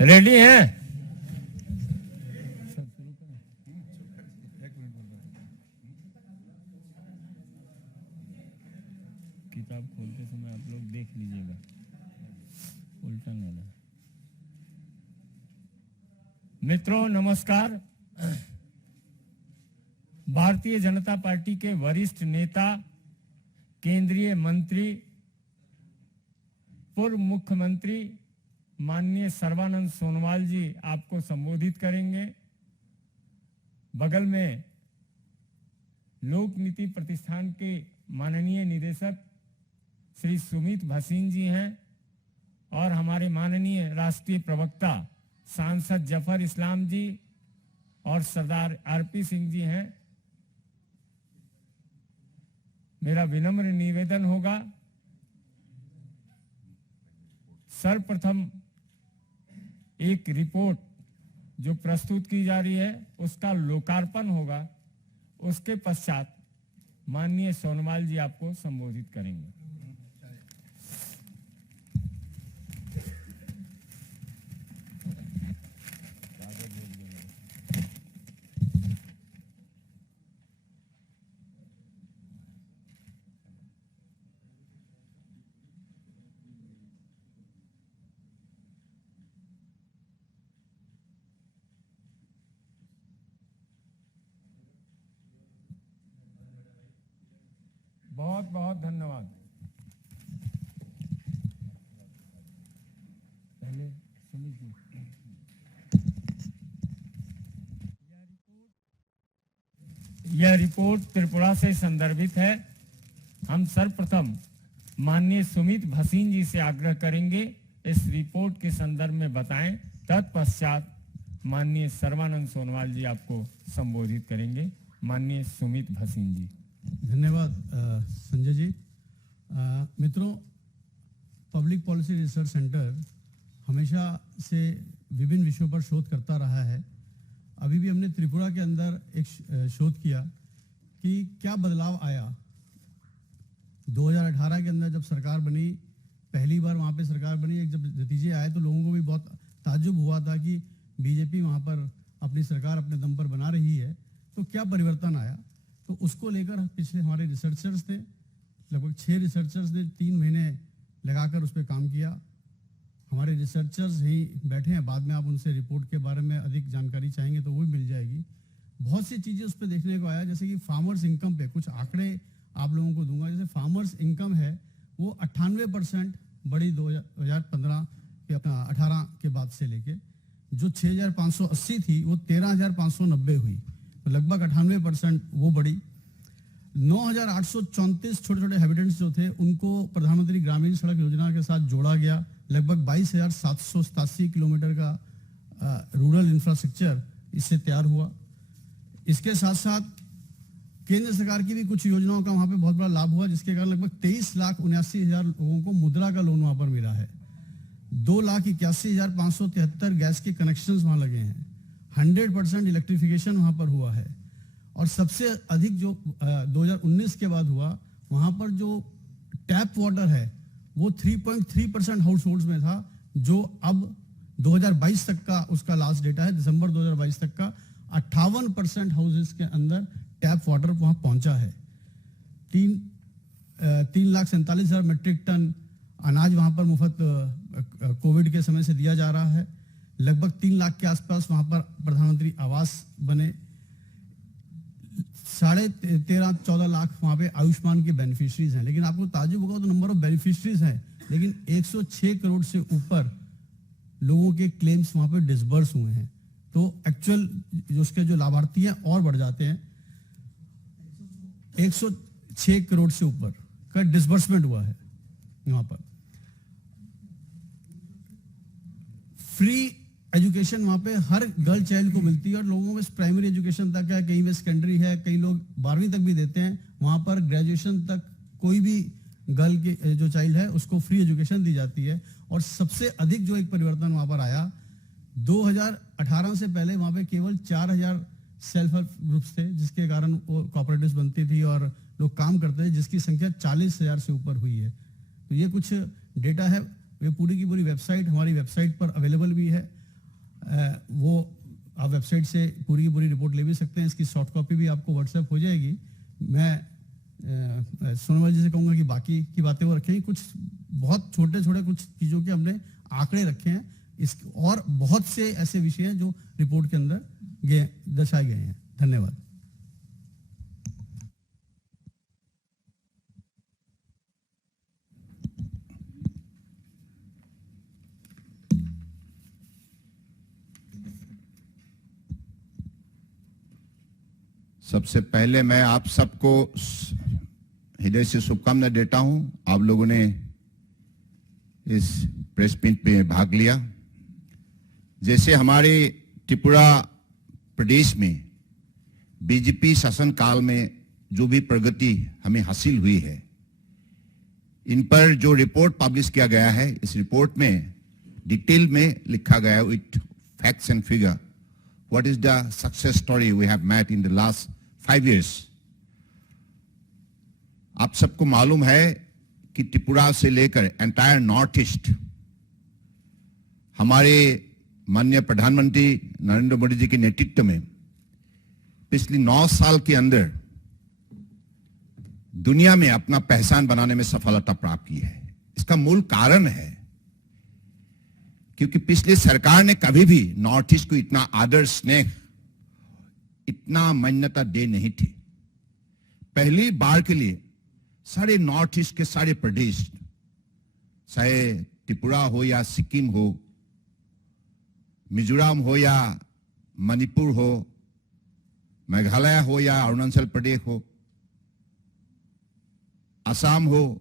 Ready हैं? किताब खोलते समय आप लोग देख लीजिएगा, उल्टा ना हो। मित्रों नमस्कार। भारतीय जनता पार्टी के वरिष्ठ नेता, केंद्रीय मंत्री, पूर्व मुख्यमंत्री माननीय सर्बानंद सोनोवाल जी आपको संबोधित करेंगे। बगल में लोक नीति प्रतिष्ठान के माननीय निदेशक श्री सुमित भसीन जी हैं और हमारे माननीय राष्ट्रीय प्रवक्ता सांसद जफर इस्लाम जी और सरदार आरपी सिंह जी हैं। मेरा विनम्र निवेदन होगा, सर्वप्रथम एक रिपोर्ट जो प्रस्तुत की जा रही है उसका लोकार्पण होगा। उसके पश्चात माननीय सोनोवाल जी आपको संबोधित करेंगे। बहुत बहुत धन्यवाद। पहले सुमित जी, यह रिपोर्ट त्रिपुरा से संदर्भित है। हम सर्वप्रथम माननीय सुमित भसीन जी से आग्रह करेंगे इस रिपोर्ट के संदर्भ में बताएं। तत्पश्चात माननीय सर्बानंद सोनोवाल जी आपको संबोधित करेंगे। माननीय सुमित भसीन जी। धन्यवाद संजय जी। मित्रों, पब्लिक पॉलिसी रिसर्च सेंटर हमेशा से विभिन्न विषयों पर शोध करता रहा है। अभी भी हमने त्रिपुरा के अंदर एक शोध किया कि क्या बदलाव आया 2018 के अंदर जब सरकार बनी, पहली बार वहाँ पे सरकार बनी। एक जब नतीजे आए तो लोगों को भी बहुत ताज्जुब हुआ था कि बीजेपी वहाँ पर अपनी सरकार अपने दम पर बना रही है, तो क्या परिवर्तन आया। तो उसको लेकर पिछले हमारे रिसर्चर्स थे, लगभग 6 रिसर्चर्स ने 3 महीने लगाकर उस पर काम किया। हमारे रिसर्चर्स यहीं बैठे हैं, बाद में आप उनसे रिपोर्ट के बारे में अधिक जानकारी चाहेंगे तो वो भी मिल जाएगी। बहुत सी चीज़ें उस पर देखने को आया, जैसे कि फार्मर्स इनकम पे कुछ आंकड़े आप लोगों को दूंगा। जैसे फार्मर्स इनकम है वो 98% बढ़ी 2015 के अपना 18 के बाद से लेके, जो 6580 थी वो 13590 हुई, तो लगभग 98% वो बढ़ी। 9834 छोटे छोटे हैबिटेंट्स जो थे उनको प्रधानमंत्री ग्रामीण सड़क योजना के साथ जोड़ा गया। लगभग 22,787 किलोमीटर का रूरल इंफ्रास्ट्रक्चर इससे तैयार हुआ। इसके साथ साथ केंद्र सरकार की भी कुछ योजनाओं का वहाँ पे बहुत बड़ा लाभ हुआ, जिसके कारण लगभग 23,79,000 लोगों को मुद्रा का लोन वहाँ पर मिला है। 2,81,573 गैस के कनेक्शंस वहाँ लगे हैं। 100% इलेक्ट्रिफिकेशन वहाँ पर हुआ है। और सबसे अधिक जो 2019 के बाद हुआ, वहाँ पर जो टैप वाटर है वो 3.3% हाउस होल्ड्स में था, जो अब 2022 तक का उसका लास्ट डेटा है, दिसंबर 2022 तक का 58% हाउसेस के अंदर टैप वाटर वहाँ पहुँचा है। 3,47,000 मेट्रिक टन अनाज वहाँ पर मुफ्त कोविड के समय से दिया जा रहा है। लगभग 3 लाख के आसपास वहाँ पर प्रधानमंत्री आवास बने। 13.5-14 लाख वहाँ पे आयुष्मान के बेनिफिशरीज हैं। लेकिन आपको ताज्जुब होगा तो नंबर ऑफ बेनिफिशरीज हैं, लेकिन 106 करोड़ से ऊपर लोगों के क्लेम्स वहाँ पे डिसबर्स हुए हैं। तो एक्चुअल उसके जो लाभार्थी हैं और बढ़ जाते हैं। 106 करोड़ से ऊपर का डिसबर्समेंट हुआ है वहाँ पर। फ्री एजुकेशन वहाँ पे हर गर्ल चाइल्ड को मिलती है, और लोगों में प्राइमरी एजुकेशन तक है, कहीं में सेकेंडरी है, कई लोग 12वीं तक भी देते हैं। वहाँ पर ग्रेजुएशन तक कोई भी गर्ल की जो चाइल्ड है उसको फ्री एजुकेशन दी जाती है। और सबसे अधिक जो एक परिवर्तन वहाँ पर आया, 2018 से पहले वहाँ पे केवल 4,000 सेल्फ हेल्प ग्रुप्स थे, जिसके कारण वो कोऑपरेटिव्स बनती थी और लोग काम करते थे, जिसकी संख्या 40,000 से ऊपर हुई है। तो ये कुछ डेटा है, ये पूरी की पूरी वेबसाइट हमारी वेबसाइट पर अवेलेबल भी है। वो आप वेबसाइट से पूरी की पूरी रिपोर्ट ले भी सकते हैं। इसकी सॉफ्ट कॉपी भी आपको व्हाट्सएप हो जाएगी। मैं सोनोवाल जी से कहूँगा कि बाकी की बातें वो रखें। कुछ बहुत छोटे छोटे कुछ चीज़ों के हमने आंकड़े रखे हैं इस, और बहुत से ऐसे विषय हैं जो रिपोर्ट के अंदर दर्शाए गए हैं। धन्यवाद। सबसे पहले मैं आप सबको हृदय से शुभकामना देता हूं। आप लोगों ने इस प्रेस मीट में भाग लिया। जैसे हमारे त्रिपुरा प्रदेश में बीजेपी शासन काल में जो भी प्रगति हमें हासिल हुई है, इन पर जो रिपोर्ट पब्लिश किया गया है, इस रिपोर्ट में डिटेल में लिखा गया है with facts and figure what is the success story we have met in the last 5 years. आप सबको मालूम है कि त्रिपुरा से लेकर एंटायर नॉर्थ ईस्ट हमारे माननीय प्रधानमंत्री नरेंद्र मोदी जी के नेतृत्व में पिछले 9 साल के अंदर दुनिया में अपना पहचान बनाने में सफलता प्राप्त की है। इसका मूल कारण है क्योंकि पिछली सरकार ने कभी भी नॉर्थ ईस्ट को इतना आदर स्नेह, इतना मान्यता दे नहीं थी। पहली बार के लिए सारे नॉर्थ ईस्ट के सारे प्रदेश, चाहे त्रिपुरा हो या सिक्किम हो, मिजोरम हो या मणिपुर हो, मेघालय हो या अरुणाचल प्रदेश हो, असम हो,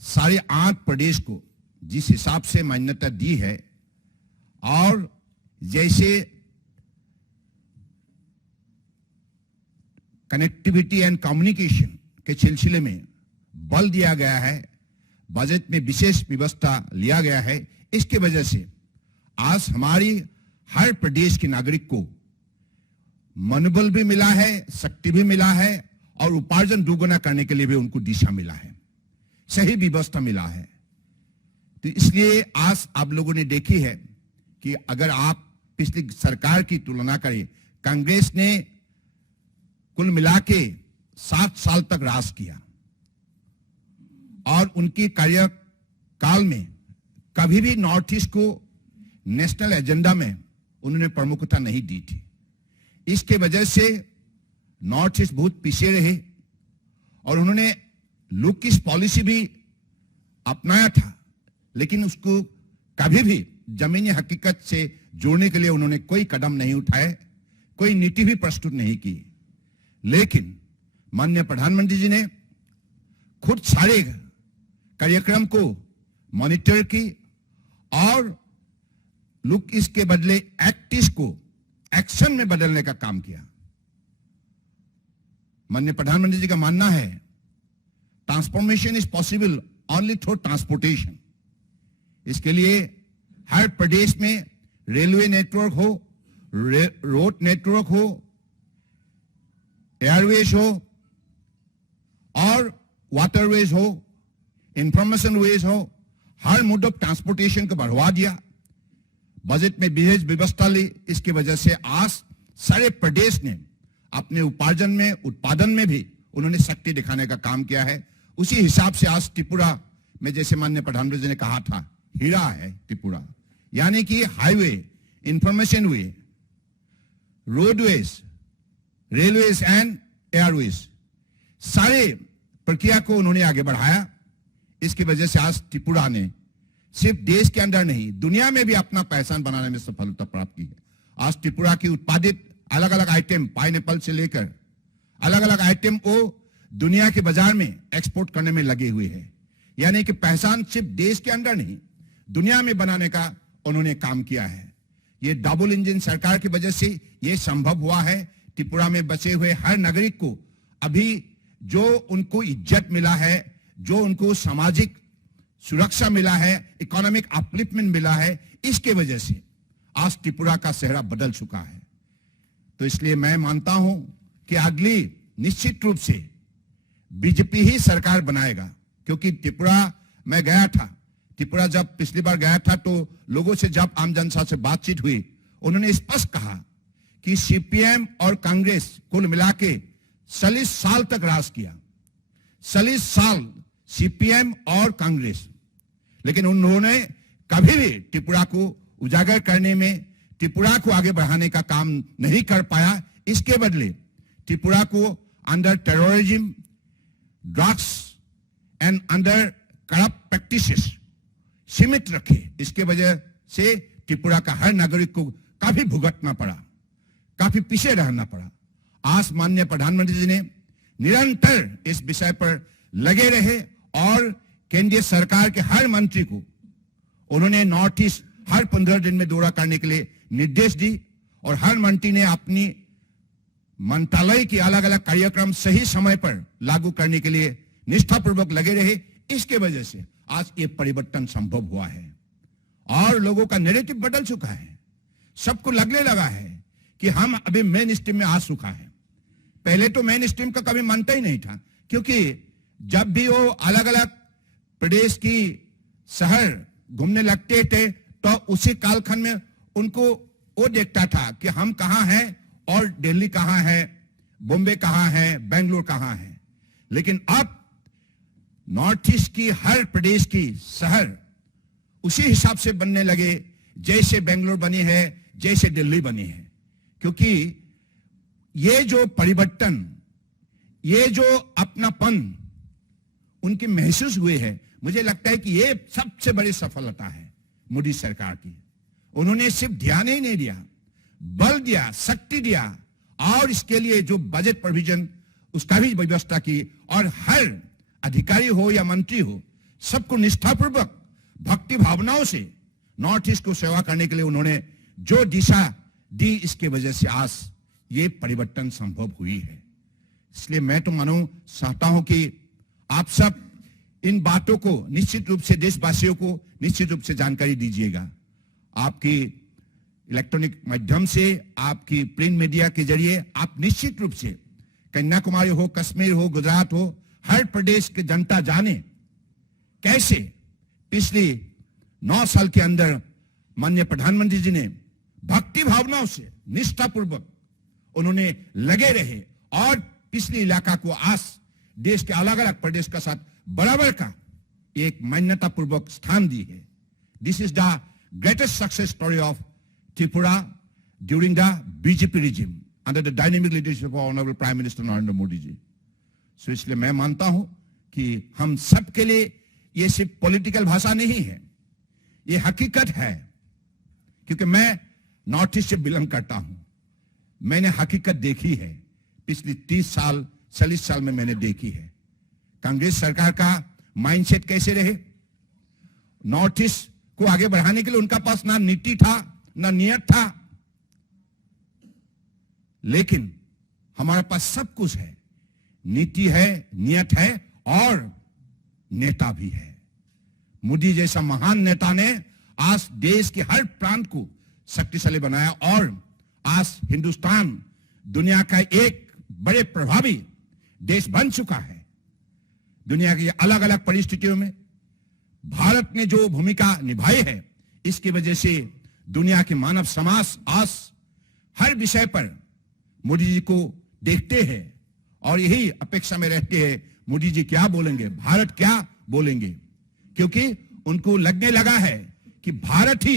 सारे 8 प्रदेश को जिस हिसाब से मान्यता दी है और जैसे कनेक्टिविटी एंड कम्युनिकेशन के सिलसिले में बल दिया गया है, बजट में विशेष व्यवस्था लिया गया है, इसकी वजह से आज हमारी हर प्रदेश के नागरिक को मनोबल भी मिला है, शक्ति भी मिला है और उपार्जन दोगुना करने के लिए भी उनको दिशा मिला है, सही व्यवस्था मिला है। तो इसलिए आज आप लोगों ने देखी है कि अगर आप पिछली सरकार की तुलना करें, कांग्रेस ने कुल मिला के 7 साल तक राज किया और उनकी कार्यकाल में कभी भी नॉर्थ ईस्ट को नेशनल एजेंडा में उन्होंने प्रमुखता नहीं दी थी। इसके वजह से नॉर्थ ईस्ट बहुत पीछे रहे और उन्होंने लुक ईस्ट पॉलिसी भी अपनाया था, लेकिन उसको कभी भी जमीनी हकीकत से जोड़ने के लिए उन्होंने कोई कदम नहीं उठाए, कोई नीति भी प्रस्तुत नहीं की। लेकिन माननीय प्रधानमंत्री जी ने खुद सारे कार्यक्रम को मॉनिटर की और लुक ईस्ट के बदले एक्ट ईस्ट को एक्शन में बदलने का काम किया। माननीय प्रधानमंत्री जी का मानना है transformation is possible only through transportation. इसके लिए हर प्रदेश में रेलवे नेटवर्क हो, रोड नेटवर्क हो, एयरवेज हो और वाटरवेज हो, इंफॉर्मेशन वेज हो, हर मोड ऑफ ट्रांसपोर्टेशन को बढ़वा दिया। बजट में विशेष व्यवस्था ली। इसकी वजह से आज सारे प्रदेश ने अपने उपार्जन में, उत्पादन में भी उन्होंने शक्ति दिखाने का काम किया है। उसी हिसाब से आज त्रिपुरा में, जैसे माननीय प्रधानमंत्री जी ने कहा था, हीरा है त्रिपुरा, यानी कि highway, information way, roadways, railways and Airways, सारे प्रक्रिया को उन्होंने आगे बढ़ाया। इसकी वजह से आज त्रिपुरा ने सिर्फ देश के अंदर नहीं, दुनिया में भी अपना पहचान बनाने में सफलता प्राप्त की है। आज त्रिपुरा की उत्पादित अलग अलग आइटम, पाइनएप्पल से लेकर अलग अलग आइटम को दुनिया के बाजार में एक्सपोर्ट करने में लगे हुए हैं। यानी कि पहचान सिर्फ देश के अंदर नहीं, दुनिया में बनाने का उन्होंने काम किया है। ये डबल इंजन सरकार की वजह से ये संभव हुआ है। त्रिपुरा में बचे हुए हर नागरिक को अभी जो उनको इज्जत मिला है, जो उनको सामाजिक सुरक्षा मिला है, इकोनॉमिक अपलिफ्टमेंट मिला है, इसके वजह से आज त्रिपुरा का चेहरा बदल चुका है। तो इसलिए मैं मानता हूं कि अगली निश्चित रूप से बीजेपी ही सरकार बनाएगा, क्योंकि त्रिपुरा में गया था। त्रिपुरा जब पिछली बार गया था तो लोगों से जब आम जनता से बातचीत हुई, उन्होंने स्पष्ट कहा कि सीपीएम और कांग्रेस कुल मिला के 40 साल तक राज किया, 40 साल सीपीएम और कांग्रेस, लेकिन उन्होंने कभी भी त्रिपुरा को उजागर करने में, त्रिपुरा को आगे बढ़ाने का काम नहीं कर पाया। इसके बदले त्रिपुरा को under terrorism, drugs and under corrupt practices सीमित रखे। इसके वजह से त्रिपुरा का हर नागरिक को काफी भुगतना पड़ा, काफी पीछे रहना पड़ा। आज माननीय प्रधानमंत्री जी ने निरंतर इस विषय पर लगे रहे और केंद्रीय सरकार के हर मंत्री को उन्होंने नॉर्थ ईस्ट हर 15 दिन में दौरा करने के लिए निर्देश दी और हर मंत्री ने अपनी मंत्रालय के अलग अलग कार्यक्रम सही समय पर लागू करने के लिए निष्ठापूर्वक लगे रहे। इसके वजह से आज ये परिवर्तन संभव हुआ है और लोगों का नैरेटिव बदल चुका है। सबको लगने लगा है कि हम अभी मेन स्ट्रीम में आ चुका है। पहले तो मेन स्ट्रीम का कभी मानता ही नहीं था, क्योंकि जब भी वो अलग अलग प्रदेश की शहर घूमने लगते थे तो उसी कालखंड में उनको वो देखता था कि हम कहां हैं और दिल्ली कहां है, बॉम्बे कहां है, बेंगलुरु कहां है। लेकिन अब नॉर्थ ईस्ट की हर प्रदेश की शहर उसी हिसाब से बनने लगे जैसे बेंगलुरु बनी है, जैसे दिल्ली बनी है। क्योंकि ये जो परिवर्तन, ये जो अपनापन उनकी महसूस हुए है, मुझे लगता है कि ये सबसे बड़ी सफलता है मोदी सरकार की। उन्होंने सिर्फ ध्यान ही नहीं दिया, बल दिया, शक्ति दिया और इसके लिए जो बजट प्रोविजन उसका भी व्यवस्था की और हर अधिकारी हो या मंत्री हो सबको निष्ठापूर्वक भक्ति भावनाओं से नॉर्थ ईस्ट को सेवा करने के लिए उन्होंने जो दिशा दी, इसके वजह से आज ये परिवर्तन संभव हुई है। इसलिए मैं तो मानो चाहता हूं कि आप सब इन बातों को निश्चित रूप से देशवासियों को निश्चित रूप से जानकारी दीजिएगा। आपकी इलेक्ट्रॉनिक माध्यम से, आपकी प्रिंट मीडिया के जरिए आप निश्चित रूप से कन्याकुमारी हो, कश्मीर हो, गुजरात हो, हर प्रदेश की जनता जाने कैसे पिछले 9 साल के अंदर माननीय प्रधानमंत्री जी ने भक्ति भावनाओं से निष्ठापूर्वक उन्होंने लगे रहे और पिछले इलाका को आज देश के अलग अलग प्रदेश का साथ बराबर का एक मान्यता पूर्वक स्थान दी है। This is the greatest success story of Tripura during the BJP regime under the dynamic leadership of honourable prime minister Narendra Modi ji. So इसलिए मैं मानता हूं कि हम सब के लिए ये सिर्फ पॉलिटिकल भाषा नहीं है, ये हकीकत है। क्योंकि मैं नॉर्थ ईस्ट से बिलोंग करता हूं, मैंने हकीकत देखी है, पिछले 30 साल 40 साल में मैंने देखी है। कांग्रेस सरकार का माइंडसेट कैसे रहे, नॉर्थ ईस्ट को आगे बढ़ाने के लिए उनका पास ना नीति था ना नियत था, लेकिन हमारे पास सब कुछ है, नीति है, नियत है और नेता भी है। मोदी जैसा महान नेता ने आज देश के हर प्रांत को शक्तिशाली बनाया और आज हिंदुस्तान दुनिया का एक बड़े प्रभावी देश बन चुका है। दुनिया की अलग अलग परिस्थितियों में भारत ने जो भूमिका निभाई है, इसकी वजह से दुनिया के मानव समाज आज हर विषय पर मोदी जी को देखते हैं और यही अपेक्षा में रहते हैं मोदी जी क्या बोलेंगे, भारत क्या बोलेंगे। क्योंकि उनको लगने लगा है कि भारत ही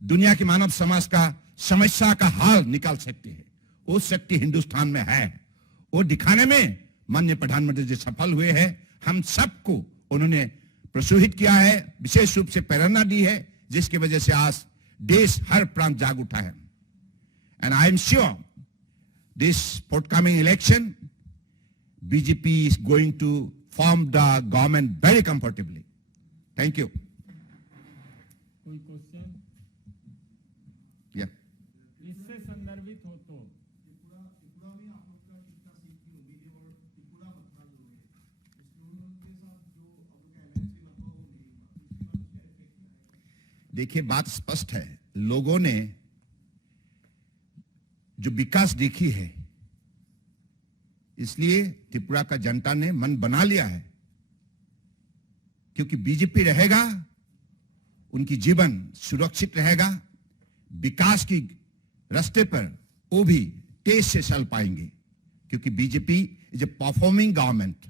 दुनिया के मानव समाज का समस्या का हाल निकाल सकते हैं। वो शक्ति हिंदुस्तान में है, वो दिखाने में माननीय प्रधानमंत्री जी सफल हुए हैं। हम सबको उन्होंने प्रोत्साहित किया है, विशेष रूप से प्रेरणा दी है, जिसकी वजह से आज देश हर प्रांत जाग उठा है। And I am sure this forthcoming election, BJP is going to form the government very comfortably. Thank you. कोई क्वेश्चन? Yeah. इससे संदर्भित हो तो देखिए, बात स्पष्ट है। लोगों ने जो विकास देखी है, इसलिए त्रिपुरा का जनता ने मन बना लिया है, क्योंकि बीजेपी रहेगा, उनकी जीवन सुरक्षित रहेगा, विकास की रास्ते पर वो भी तेज से चल पाएंगे, क्योंकि BJP is a performing government